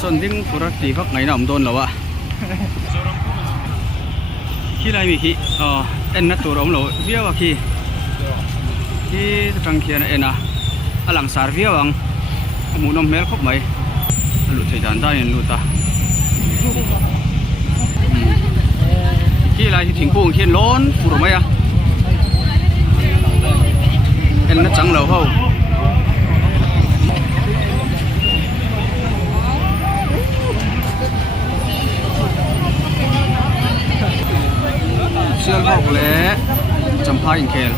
ส่วนดิ้งปุระตีพักไหนหน่อมโดนหรอวะขี้ไรมีขี้เอ็นนัดตัวเราเราเวียวขี้ที่ตั้งเขียนเอ็นหลังสารเวียวังหมูนมเมลครบไหมหลุดใส่จานได้หลุดตาขี้ไรที่ถิ่งกุ้งขี้ร้อนปุระไหมเอ็นนัดจังเราเขาเชื่อพวกเละจำพายอินเคล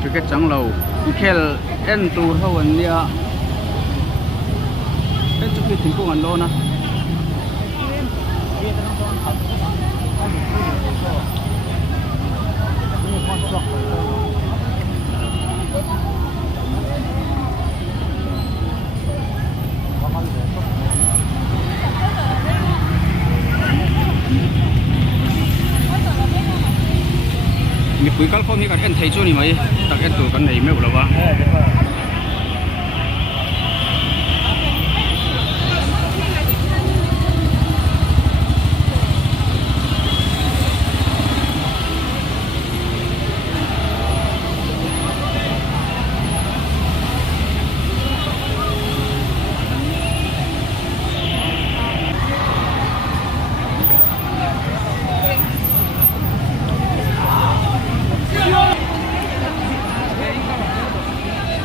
จะเก็ตจังเราอินเคลเอ็นตูเท่าวันเนี้ยเอ็นจุดที่ถึงกุ้งอันโลนะมีปุ๋ยกัลฟอร์มีการเอ็นไทยช่วนี่ไหมตักเอ็นตัวกันไหนไม่หมดแล้ววะ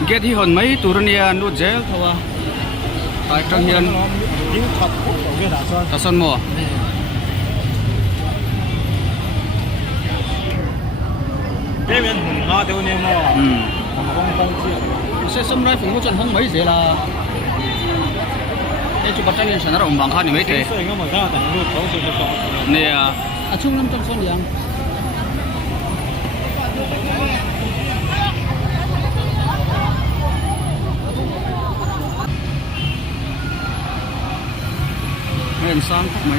เกที่หอนไหมตุรเนียนูเจลทว่าตายจังเฮียนตาสันมัว这边拿掉呢嘛，เสียสมัยผมก็จนห้องไม่เสียละไอ้จุกจังเงินฉันน่ะบางคันนี่ไม่เท่所以我们刚等路走走就走。เนี่ยช่วงนั้นจังส่วนยังไม่เห็นซ้ำไหม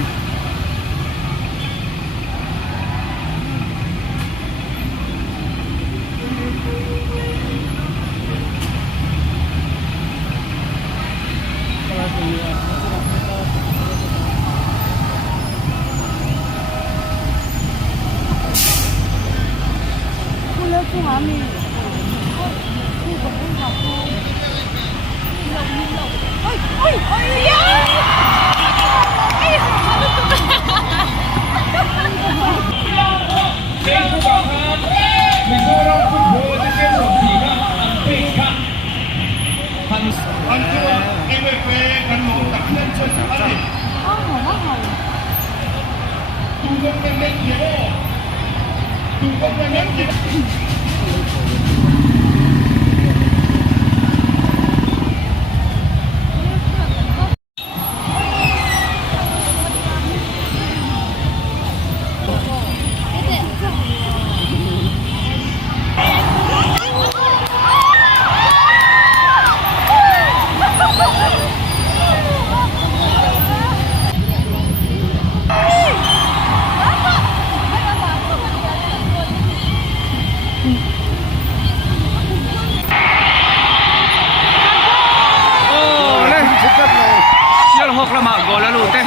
หกละหมาดโกแล้วลูกเต้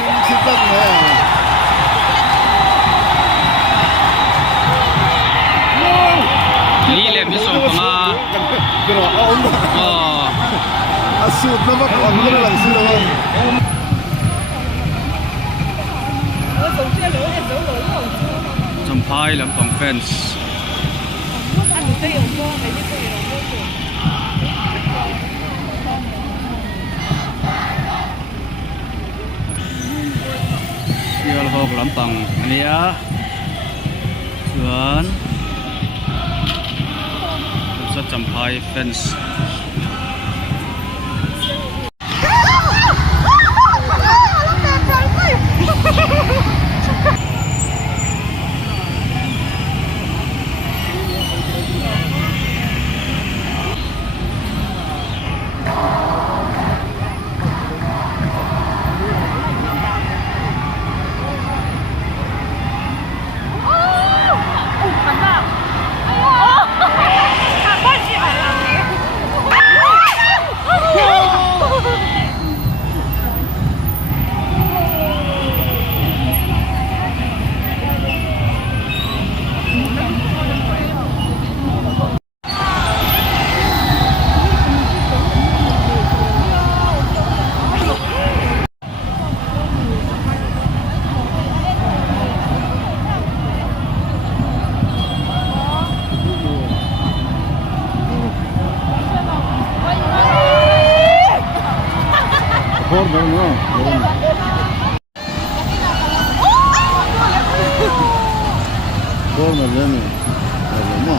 นี่แหละพิสูจน์มาสูตรน้ำมันอ่อนก็เลยซื้อเลยจำพายลำตองเฟนส์เดี๋ยวหกลำปังอันนี้ส่วนสัจจำพายเฟนส์ Bor no. Bor no lene. No.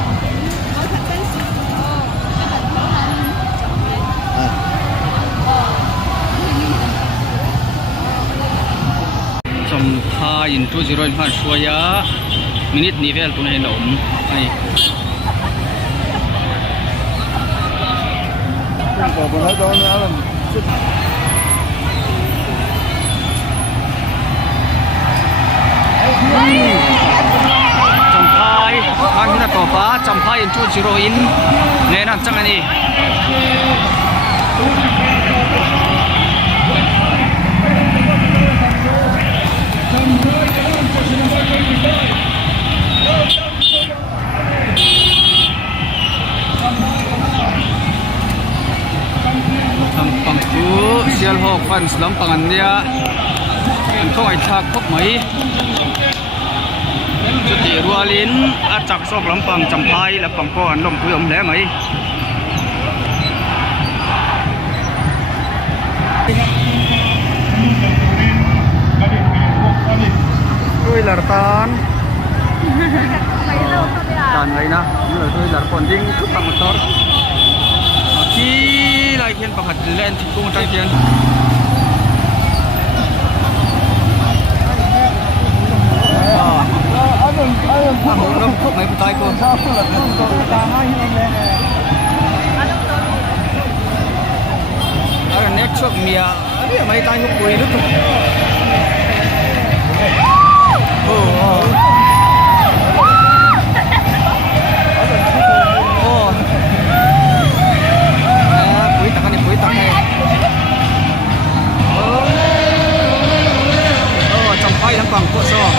จมพาอินทุจิโร่ผ่านชัวยะมินิทนิเวลตัวนี้หนมไอ้ Ko ba na daw na alam. จำพายทางที่นักก่อฟ้าจำพายอินทุจิโร่อินในนั้นจังอันนี้ทำปังกูเชียร์หกฟันสลัมปังอันเดียต้องไอ้ทักพบไหมจุดที่รัวลิ้นอาจักซอกลำปังจำพายและปังก้อนลมคุยอมแหลไหมด้วยหลักตาน tàn ngày na nhưng mà tôi là còn riêng chút bằng một tón khi lại khiên bằng hạt lên thì cũng trai khiên nó không mấy một tay cô đó là nét chuột mía biết mấy tay hút bụi nước quý tắc này trong khoai lắm bằng cuộn so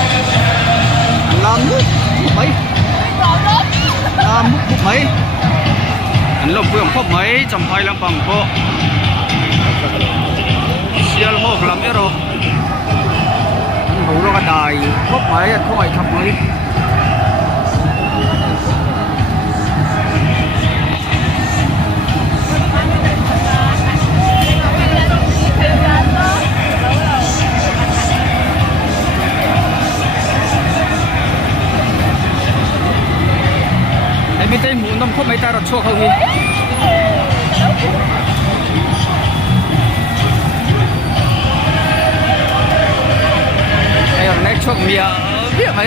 làm nước mấy làm múc mấy anh lồng quyển khóc mấy trong khoai lắm bằng cuộn siêu hộp làm biết rồi anh hú nó cái đài khóc mấy không phải thập mấyไม่ได้หมูน้ำข้าวไม่ได้รสชั่วเขาพี่ไอ้ในช่วงเมียเบี้ยไหม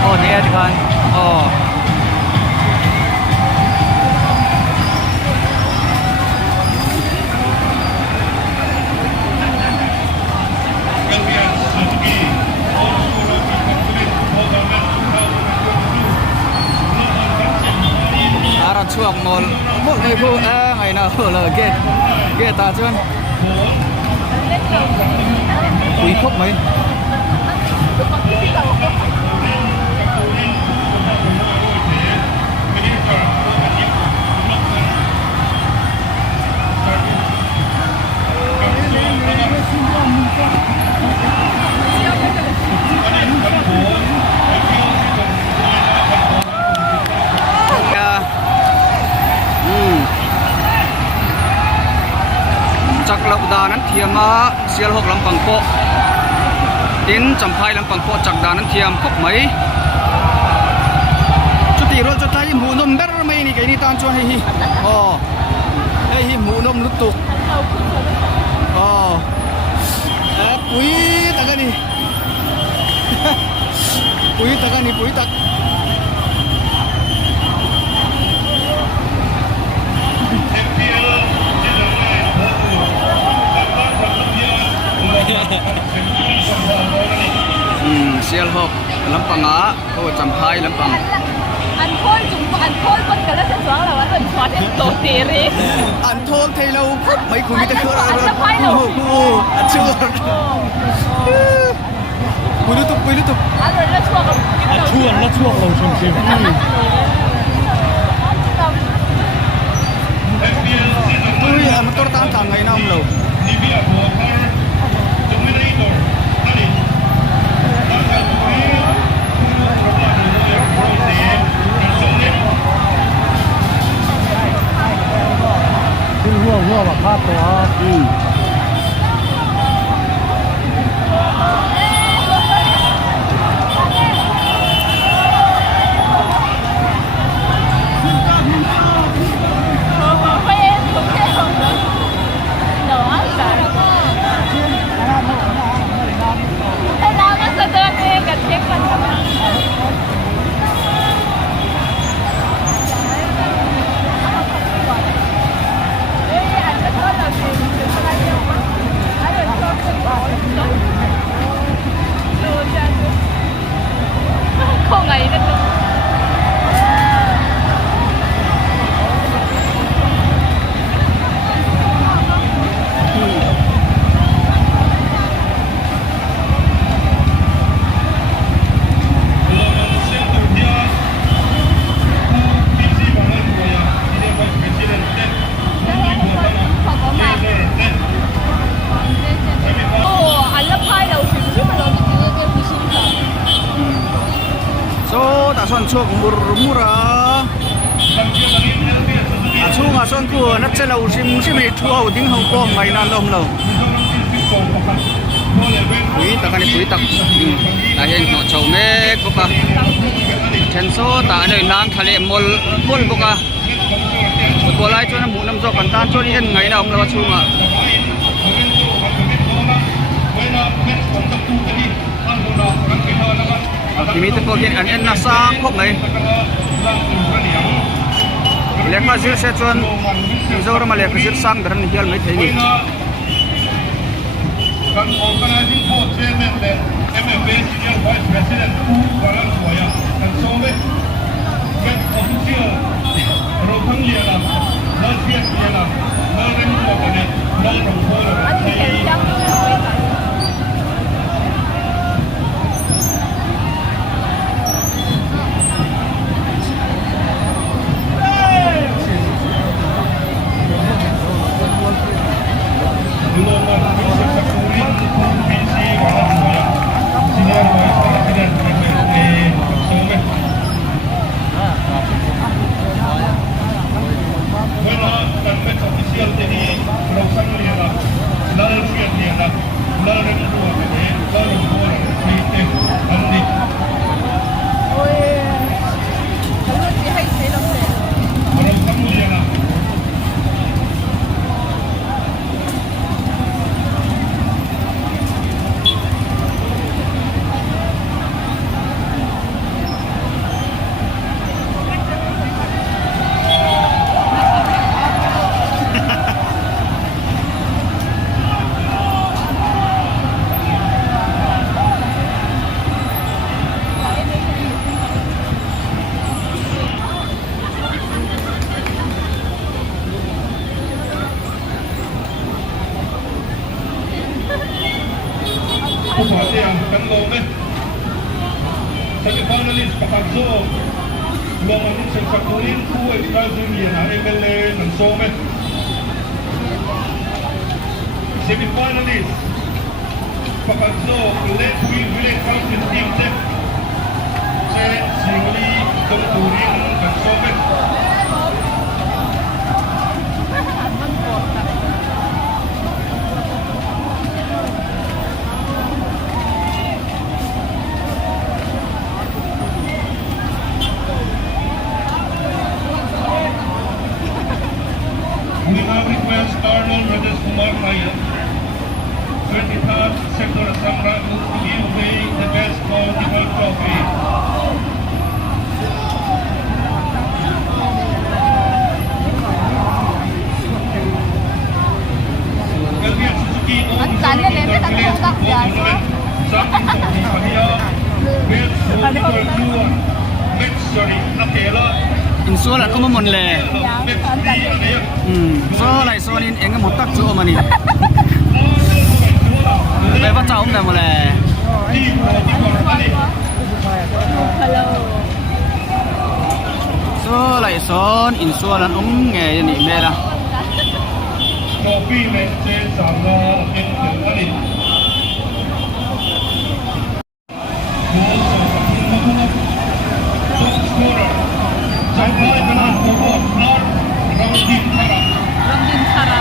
โอ้เนี่ยทุกคนโอ้ช่วงหมดในผู้ไงนะเลยเกตาชวนคุยครบไหมจากเหล่าดานั้นเทียมมาเสียหกลำปังโปดินจำพายลำปังโปจากดานั้นเทียมครบไหมจุดที่เราจะใช้หมูนมเบอร์ไม่นี่ไงนี่ตานชวนให้ฮีอ๋อให้ฮีหมูนมลุกตุกอ๋อปุ๋ยตะกันนี่ปุ๋ยตะกันนี่ปุ๋ยตะเสียหกลำปังอ่ะโอ้จำพายลำปังอันโค่นจุ่มอันโค่นคนกันแล้วเสียงสองเราว่าเป็นช็อตที่โตตีรีอันโทนเทเราไม่คุยมีแต่คืออะไรกูอันชั่วปุยลุตุปุยลุตุอันนั้นแล้วช่วงเราช่วงชิมปุยมันตัวตามทางไงน้องเรา หัวแบบพลาดตัว không ngày nữa anh lớp 2 đầu chuyển trước rồi cái quý sinh so ta son chuak murmura chunga son ku na chelo sim ni thua ding hong ko ngai na lom lo quý ta kan quý tak ta hen no chau me ko ka chen so ta nei nang thale mol ko ka ko lai chona mu nam zo kan tan choni en ngai na ong lo chunga kimi te ko gen an en na sang khop ngai lek ma zir se chon zor ma lek zir sang daran hial mai thei ni kan organizing board chairman le MFA senior vice president waran soya kan sobe get official ro thang lia la la fiat lia la la ren ko ne la ro ko la anh thì kèm trắng Semi-finalist Pakagso Luangan Sengsakurin Ku Extra Junior MLA Nansome Semi-finalist Pakagso Late Wheel Village Council Team Tech Chen Singli Tungkurin Nansome We now request Arnold Rajesh Kumar Nayak, 23rd Sector Samra, to give away the best political trophy. Elvia Suzuki, anh tanya lên anh không gặp giờ in so la ko mo mon le so lai so in eng mo tak chu ma ni be ba chao me mo le hello so lai son in so lan nge ni me la Trophy में से सामना एक खिलाड़ी top scorer Jangkai Benar Bogor Ramadan Thara Ramdin Thara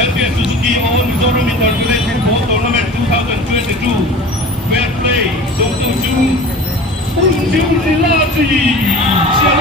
LPS Suzuki All Mizoram Intervillage Football Tournament 2022 Fair Play 东东中，东京的垃圾，下面